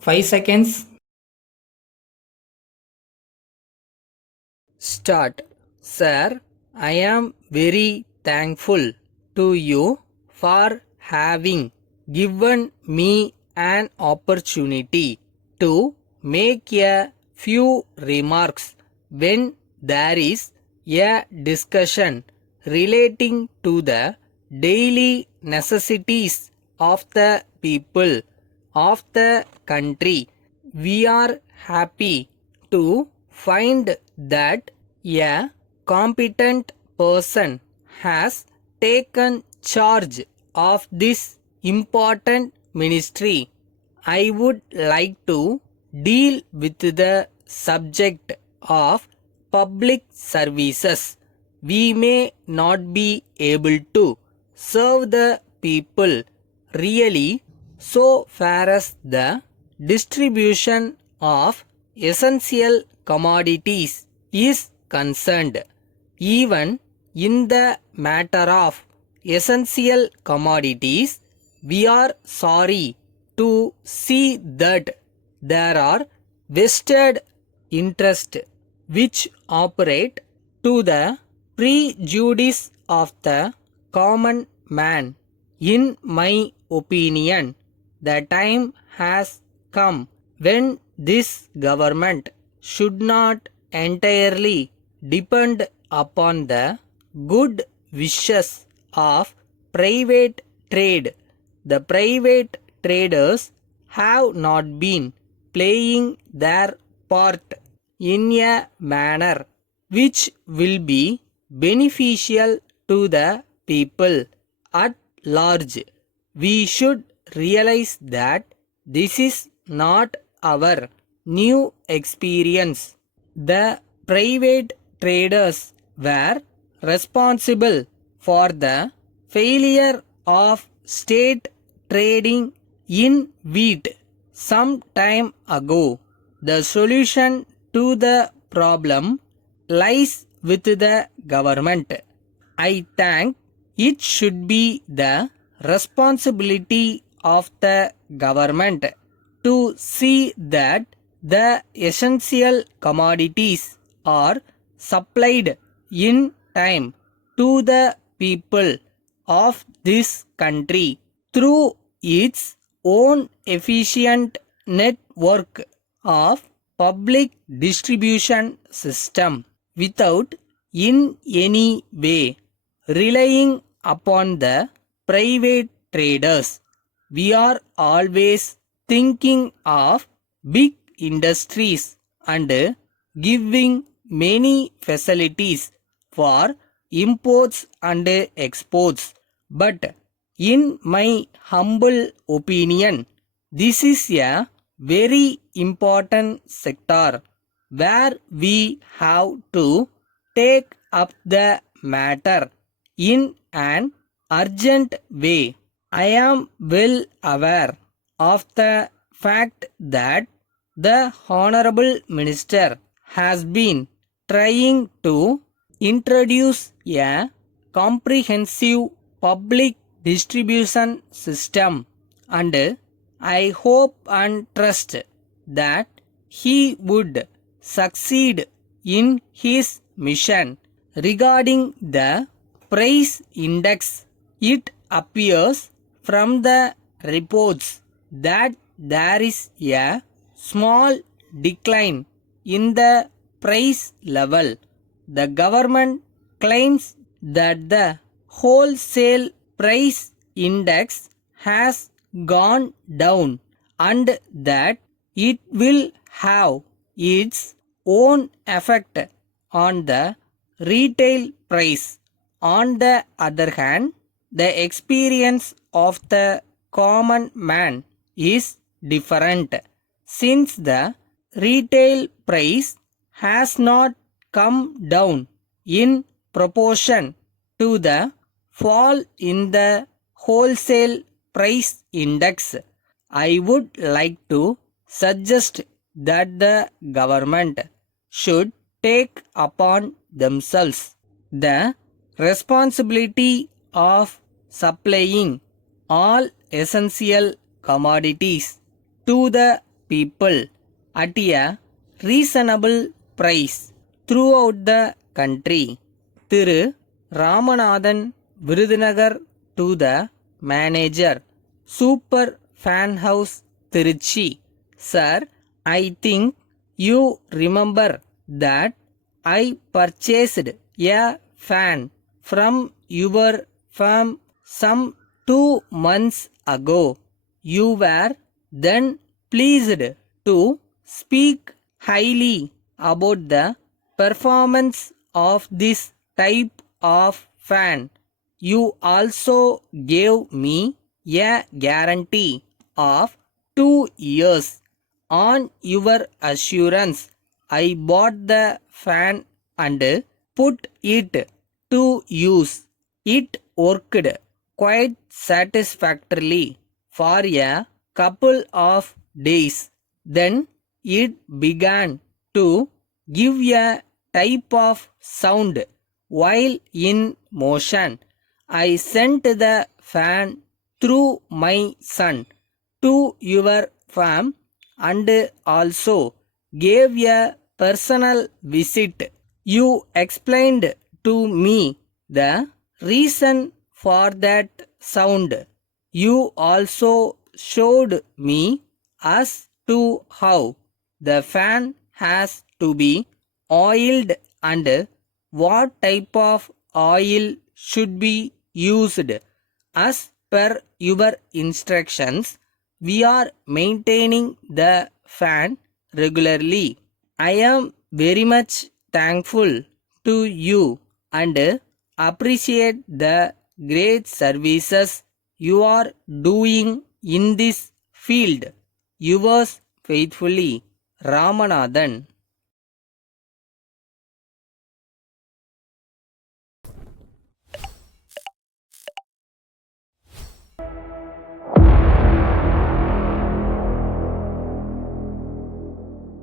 5 seconds. Start. Sir, I am very thankful to you for having given me an opportunity to make a few remarks when there is a discussion relating to the daily necessities of the people of the country. We are happy to find that a competent person has taken charge of this important ministry. I would like to deal with the subject of public services. We may not be able to serve the people really so far as the distribution of essential commodities is concerned. Even in the matter of essential commodities, we are sorry to see that there are vested interests which operate to the prejudice of the common man. In my opinion, the time has come when this government should not entirely depend upon the good wishes of private trade. The private traders have not been playing their part in a manner which will be beneficial to the people at large. We should realize that this is not our new experience. The private traders were responsible for the failure of state trading in wheat some time ago. The solution to the problem lies with the government. I think it should be the responsibility of the government to see that the essential commodities are supplied in time to the people of this country through its own efficient network of public distribution system without in any way relying upon the private traders. We are always thinking of big industries and giving many facilities for imports and exports. But in my humble opinion, this is a very important sector where we have to take up the matter in an urgent way. I am well aware of the fact that the Honorable Minister has been trying to introduce a comprehensive public distribution system, and I hope and trust that he would succeed in his mission. Regarding the price index, it appears from the reports that there is a small decline in the price level. The government claims that the wholesale price index has gone down and that it will have its own effect on the retail price. On the other hand, the experience of the common man is different, since the retail price has not come down in proportion to the fall in the wholesale price index. I would like to suggest that the government should take upon themselves the responsibility of supplying all essential commodities to the people at a reasonable price throughout the country. Thiru Ramanathan Virudhunagar to the manager, Super Fan House, Tiruchi. Sir, I think you remember that I purchased a fan from your firm some 2 months ago. You were then pleased to speak highly about the performance of this type of fan. You also gave me a guarantee of 2 years. On your assurance, I bought the fan and put it to use. It worked quite satisfactorily for a couple of days. Then it began to give a type of sound while in motion. I sent the fan through my son to your farm and also gave a personal visit. You explained to me the reason for that sound. You also showed me as to how the fan has to be oiled and what type of oil should be used. As per your instructions, we are maintaining the fan regularly. I am very much thankful to you and appreciate the great services you are doing in this field. Yours faithfully, Ramanathan.